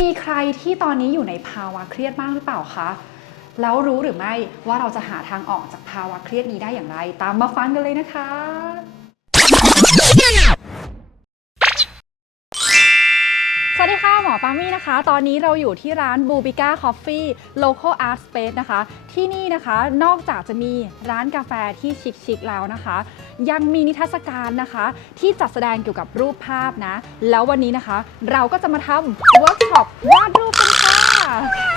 มีใครที่ตอนนี้อยู่ในภาวะเครียดบ้างหรือเปล่าคะแล้วรู้หรือไม่ว่าเราจะหาทางออกจากภาวะเครียดนี้ได้อย่างไร ตามมาฟังกันเลยนะคะ อปามี่นะคะ ตอนนี้เราอยู่ที่ร้านบูบิก้าคอฟฟี่ Local Art Space นะคะ ที่นี่นะคะนอกจากจะมีร้านกาแฟที่ชิคๆแล้วนะคะ ยังมีนิทรรศการนะคะ ที่จัดแสดงเกี่ยวกับรูปภาพนะ แล้ววันนี้นะคะ เราก็จะมาทำเวิร์กช็อปวาดรูปกันค่ะ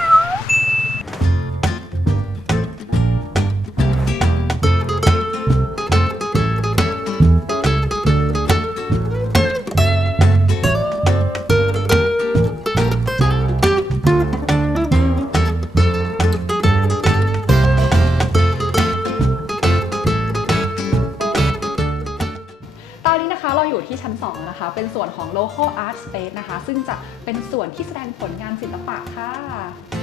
วนของ local art space นะคะ ซึ่งจะเป็นส่วนที่แสดงผลงานศิลปะค่ะ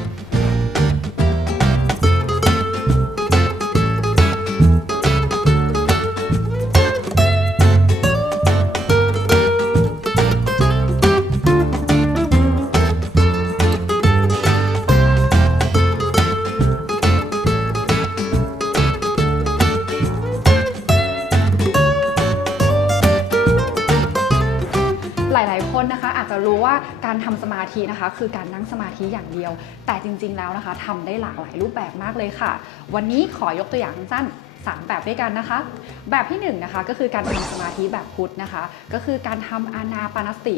การทำสมาธินะคะ คือการนั่งสมาธิอย่างเดียว แต่จริงๆแล้วนะคะทำได้หลากหลายรูปแบบมากเลยค่ะ วันนี้ขอยกตัวอย่างสั้นๆสามแบบด้วยกันนะคะ แบบที่1นงนะคะก็คือการทำสมาธิแบบพุทธนะคะ ก็คือการทำอานาปานสติ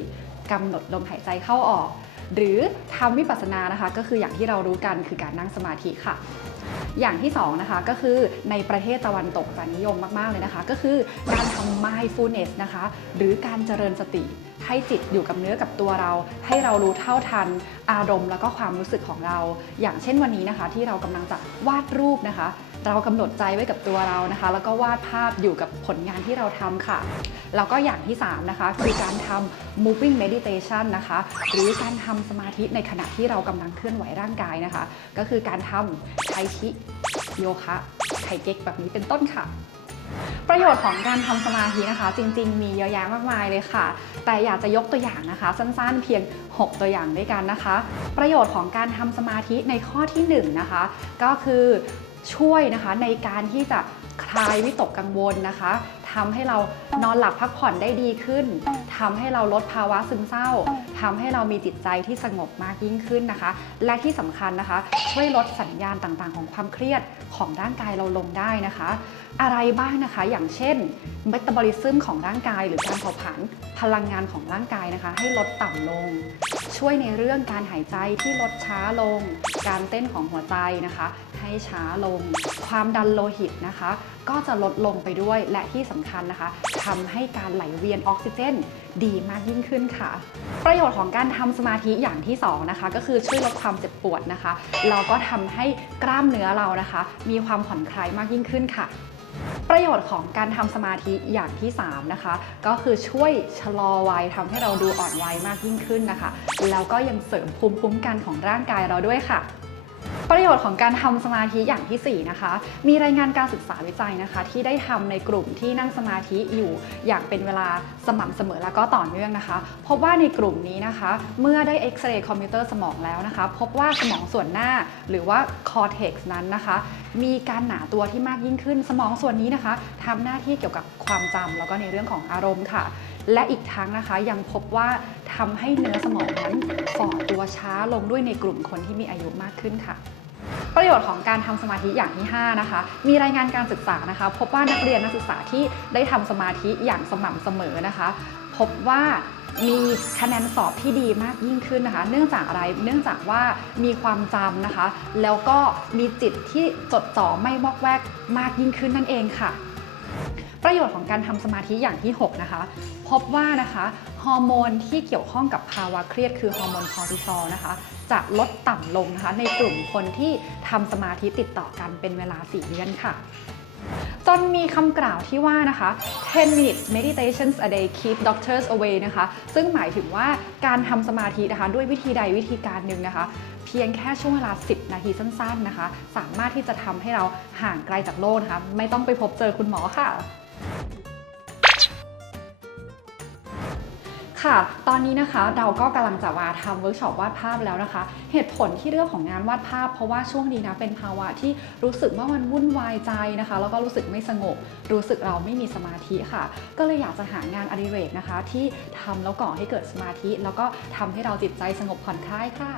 กำหนดลมหายใจเข้าออก หรือทำวิปัสสนานะคะ ก็คืออย่างที่เรารู้กันคือการนั่งสมาธิค่ะ อย่างที่2นะคะก็คือในประเทศตะวันตกจะนิยมมาก ๆ เลยนะคะ ก็คือการทำ mindfulness นะคะ หรือการเจริญสติ ให้จิตอยู่กับเนื้อกับตัวเรา ให้เรารู้เท่าทัน อารมณ์แล้วก็ความรู้สึกของเรา อย่างเช่นวันนี้นะคะ ที่เรากำลังจะวาดรูปนะคะ เรากำหนดใจไว้กับตัวเรานะคะ แล้วก็วาดภาพอยู่กับผลงานที่เราทำค่ะแล้วก็อย่างที่ 3 นะคะ คือการทำ moving meditation นะคะ หรือการทำสมาธิในขณะที่เรากำลังเคลื่อนไหวร่างกายนะคะ ก็คือการทำไทชิโยคะไทเก๊กแบบนี้เป็นต้นค่ะ ประโยชน์ของการทำสมาธินะคะ จริง ๆ มีเยอะแยะมากมายเลยค่ะ แต่อยากจะยกตัวอย่างนะคะ สั้นๆ เพียง 6 ตัวอย่างด้วยกันนะคะ ประโยชน์ของการทำสมาธิในข้อที่1นะคะก็คือช่วยนะคะในการที่จะ คลายวิตกกังวลนะคะทำให้เรานอนหลับพักผ่อนได้ดีขึ้นทำให้เราลดภาวะซึมเศร้าทำให้เรามีจิตใจที่สงบมากยิ่งขึ้นนะคะ และที่สำคัญนะคะ ช่วยลดสัญญาณต่างๆ ของความเครียดของร่างกายเราลงได้นะคะ อะไรบ้างนะคะ อย่างเช่นเมตาบอลิซึมของร่างกายหรือการเผาผลาญพลังงานของร่างกายนะคะ ให้ลดต่ำลง ช่วยในเรื่องการหายใจที่ลดช้าลง การเต้นของหัวใจนะคะ ให้ช้าลง ความดันโลหิตนะคะ ก็จะลดลงไปด้วยและที่สำคัญนะคะทำให้การไหลเวียนออกซิเจนดีมากยิ่งขึ้นค่ะ ประโยชน์ของการทำสมาธิอย่างที่สองนะคะก็คือช่วยลดความเจ็บปวดนะคะแล้วก็ทำให้กล้ามเนื้อเรานะคะ มีความผ่อนคลายมากยิ่งขึ้นค่ะประโยชน์ของการทำสมาธิอย่างที่ 3 นะคะ ก็คือช่วยชะลอวัยทำให้เราดูอ่อนวัยมากยิ่งขึ้นนะคะ แล้วก็ยังเสริมภูมิคุ้มกันของร่างกายเราด้วยค่ะ ประโยชน์ของการทำสมาธิอย่างทีสี่ 4 นะคะ มีรายงานการศึกษาวิจัยนะคะ ที่ได้ทำในกลุ่มที่นั่งสมาธิอยู่อย่างเป็นเวลาสม่ำเสมอแล้วก็ต่อเนื่องนะคะ พบว่าในกลุ่มนี้นะคะ เมื่อได้เอ็กซเรย์คอมพิวเตอร์สมองแล้วนะคะ พบว่าสมองส่วนหน้าหรือว่าคอเท็กซ์นั้นนะคะ มีการหนาตัวที่มากยิ่งขึ้นสมองส่วนนี้นะคะทำหน้าที่เกี่ยวกับความจำแล้วก็ในเรื่องของอารมณ์ค่ะและอีกทั้งนะคะยังพบว่าทำให้เนื้อสมองนั้นฝ่อตัวช้าลงด้วยในกลุ่มคนที่มีอายุมากขึ้นค่ะ ประโยชน์ของการทำสมาธิอย่างที่ 5 นะคะ มีรายงานการศึกษานะคะ พบว่านักเรียนนักศึกษาที่ได้ทำสมาธิอย่างสม่ำเสมอนะคะ พบว่ามีคะแนนสอบที่ดีมากยิ่งขึ้นนะคะ เนื่องจากอะไร เนื่องจากว่ามีความจำนะคะ แล้วก็มีจิตที่จดจ่อไม่วอกแวกมากยิ่งขึ้นนั่นเองค่ะ ประโยชน์ของการทำสมาธิอย่างที่ 6 นะคะ พบว่านะคะฮอร์โมนที่เกี่ยวข้องกับภาวะเครียดคือฮอร์โมนคอร์ติซอลนะคะ จะลดต่ำลงนะคะ ในกลุ่มคนที่ทำสมาธิติดต่อกันเป็นเวลา 4 เดือนค่ะจนมีคำกล่าวที่ว่านะคะ 10 minutes meditations a day keep doctors away นะคะ ซึ่งหมายถึงว่าการทำสมาธินะคะ ด้วยวิธีใดวิธีการหนึ่งนะคะ เพียงแค่ช่วงเวลา 10 นาทีสั้น ๆ นะคะ สามารถที่จะทำให้เราห่างไกลจากโลกนะคะ ไม่ต้องไปพบเจอคุณหมอค่ะ ค่ะ ตอนนี้นะคะเราก็กำลังจะมาทำเวิร์กช็อปวาดภาพแล้วนะคะ เหตุผลที่เรื่องของงานวาดภาพ เพราะว่าช่วงนี้นะเป็นภาวะที่รู้สึกว่ามันวุ่นวายใจนะคะ แล้วก็รู้สึกไม่สงบ รู้สึกเราไม่มีสมาธิค่ะ ก็เลยอยากจะหางานอดิเรกนะคะ ที่ทำแล้วก่อให้เกิดสมาธิ แล้วก็ทำให้เราจิตใจสงบผ่อนคลายค่ะ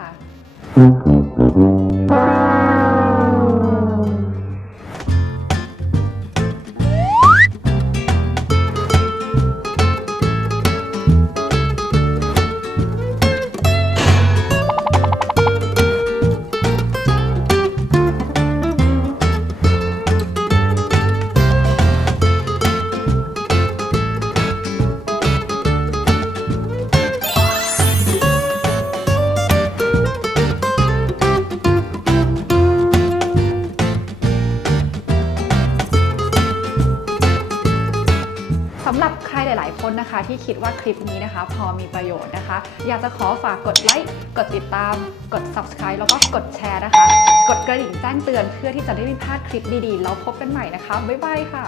ลาย ๆ คนนะคะ ที่คิดว่าคลิปนี้นะคะ พอมีประโยชน์นะคะ อยากจะขอฝากกดไลค์กดติดตาม กด subscribe แล้วก็กดแชร์นะคะ กดกระดิ่งแจ้งเตือนเพื่อที่จะได้ไม่พลาดคลิปดี ๆ แล้วพบกันใหม่นะคะบ๊ายบายค่ะ